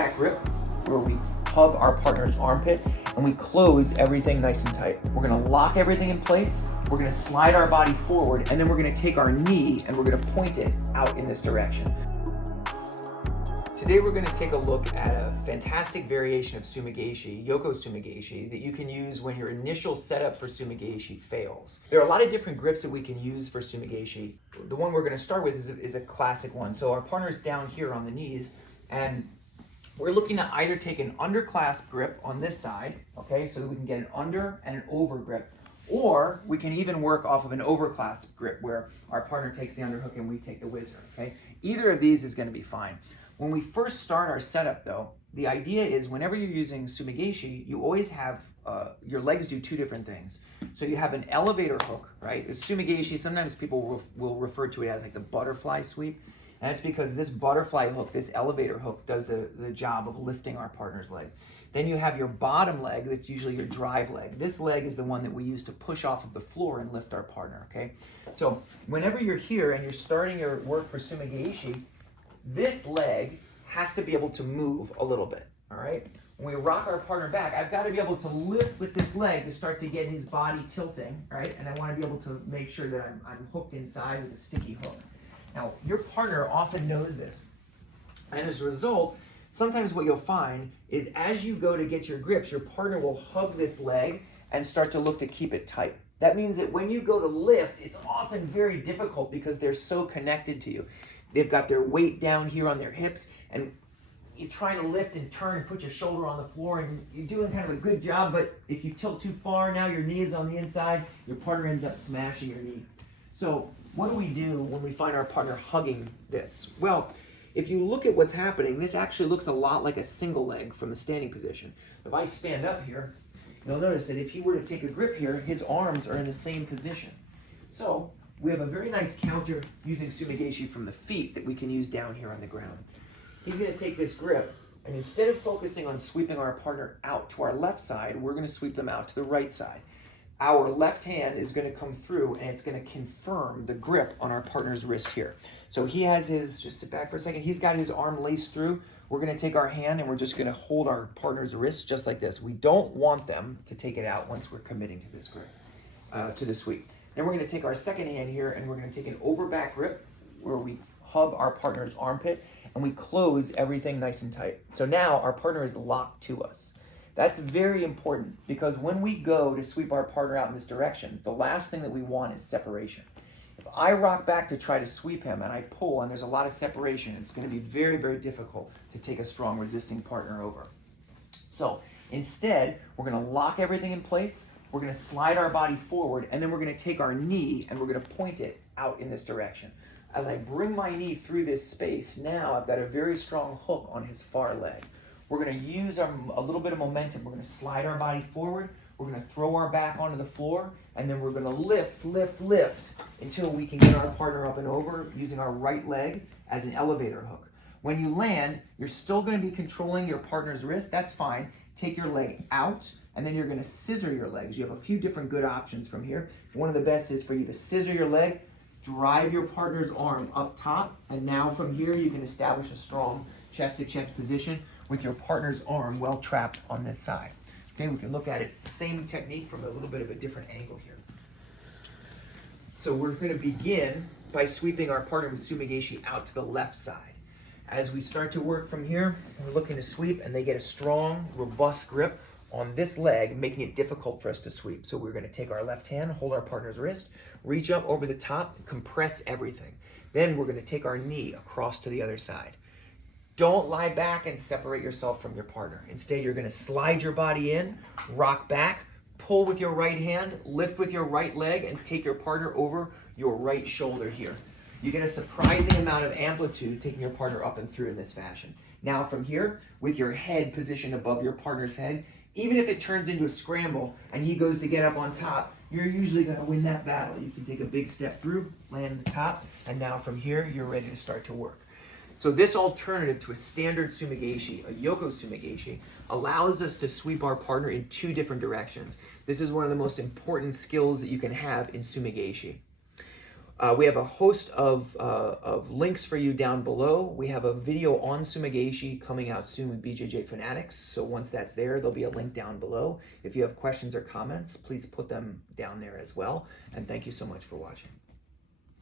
overback grip where we hug our partner's armpit and we close everything nice and tight. We're gonna lock everything in place, we're gonna slide our body forward, and then we're gonna take our knee and we're gonna point it out in this direction. Today we're going to take a look at a fantastic variation of Sumi Gaeshi, Yoko Sumi Gaeshi, that you can use when your initial setup for Sumi Gaeshi fails. There are a lot of different grips that we can use for Sumi Gaeshi. The one we're going to start with is a classic one. So our partner is down here on the knees, and we're looking to either take an underclasp grip on this side, okay, so that we can get an under and an over grip, or we can even work off of an overclasp grip where our partner takes the underhook and we take the whizzer, okay? Either of these is going to be fine. When we first start our setup though, the idea is whenever you're using Sumi Gaeshi, you always have, your legs do two different things. So you have an elevator hook, right? Sumi Gaeshi, sometimes people will refer to it as like the butterfly sweep. And it's because this butterfly hook, this elevator hook, does the job of lifting our partner's leg. Then you have your bottom leg, that's usually your drive leg. This leg is the one that we use to push off of the floor and lift our partner, okay? So whenever you're here and you're starting your work for Sumi Gaeshi, this leg has to be able to move a little bit, all right? When we rock our partner back, I've got to be able to lift with this leg to start to get his body tilting, right? And I want to be able to make sure that I'm hooked inside with a sticky hook. Now, your partner often knows this. And as a result, sometimes what you'll find is as you go to get your grips, your partner will hug this leg and start to look to keep it tight. That means that when you go to lift, it's often very difficult because they're so connected to you. They've got their weight down here on their hips, and you're trying to lift and turn and put your shoulder on the floor, and you're doing kind of a good job, but if you tilt too far, now your knee is on the inside, your partner ends up smashing your knee. So what do we do when we find our partner hugging this? Well, if you look at what's happening, this actually looks a lot like a single leg from the standing position. If I stand up here, you'll notice that if he were to take a grip here, his arms are in the same position. So we have a very nice counter using Sumi Gaeshi from the feet that we can use down here on the ground. He's going to take this grip, and instead of focusing on sweeping our partner out to our left side, we're going to sweep them out to the right side. Our left hand is going to come through, and it's going to confirm the grip on our partner's wrist here. So he has his, just sit back for a second, he's got his arm laced through. We're going to take our hand, and we're just going to hold our partner's wrist just like this. We don't want them to take it out once we're committing to this grip, to the sweep. Then we're going to take our second hand here and we're going to take an overback grip where we hug our partner's armpit and we close everything nice and tight. So now our partner is locked to us. That's very important because when we go to sweep our partner out in this direction, the last thing that we want is separation. If I rock back to try to sweep him and I pull and there's a lot of separation, it's going to be very, very difficult to take a strong resisting partner over. So instead, we're going to lock everything in place. We're going to slide our body forward, and then we're going to take our knee and we're going to point it out in this direction. As I bring my knee through this space, now I've got a very strong hook on his far leg. We're going to use a little bit of momentum. We're going to slide our body forward. We're going to throw our back onto the floor, and then we're going to lift, lift, lift until we can get our partner up and over using our right leg as an elevator hook. When you land, you're still going to be controlling your partner's wrist. That's fine. Take your leg out, and then you're going to scissor your legs. You have a few different good options from here. One of the best is for you to scissor your leg, drive your partner's arm up top, and now from here you can establish a strong chest-to-chest position with your partner's arm well trapped on this side. Okay, we can look at it, same technique from a little bit of a different angle here. So we're going to begin by sweeping our partner with Sumi Gaeshi out to the left side. As we start to work from here, we're looking to sweep, and they get a strong, robust grip on this leg, making it difficult for us to sweep. So we're going to take our left hand, hold our partner's wrist, reach up over the top, compress everything. Then we're going to take our knee across to the other side. Don't lie back and separate yourself from your partner. Instead, you're going to slide your body in, rock back, pull with your right hand, lift with your right leg, and take your partner over your right shoulder here. You get a surprising amount of amplitude taking your partner up and through in this fashion. Now from here, with your head positioned above your partner's head, even if it turns into a scramble and he goes to get up on top, you're usually going to win that battle. You can take a big step through, land at the top, and now from here, you're ready to start to work. So this alternative to a standard Sumi Gaeshi, a Yoko Sumi Gaeshi, allows us to sweep our partner in two different directions. This is one of the most important skills that you can have in Sumi Gaeshi. We have a host of links for you down below. We have a video on Sumi Gaeshi coming out soon with BJJ Fanatics. So once that's there, there'll be a link down below. If you have questions or comments, please put them down there as well. And thank you so much for watching.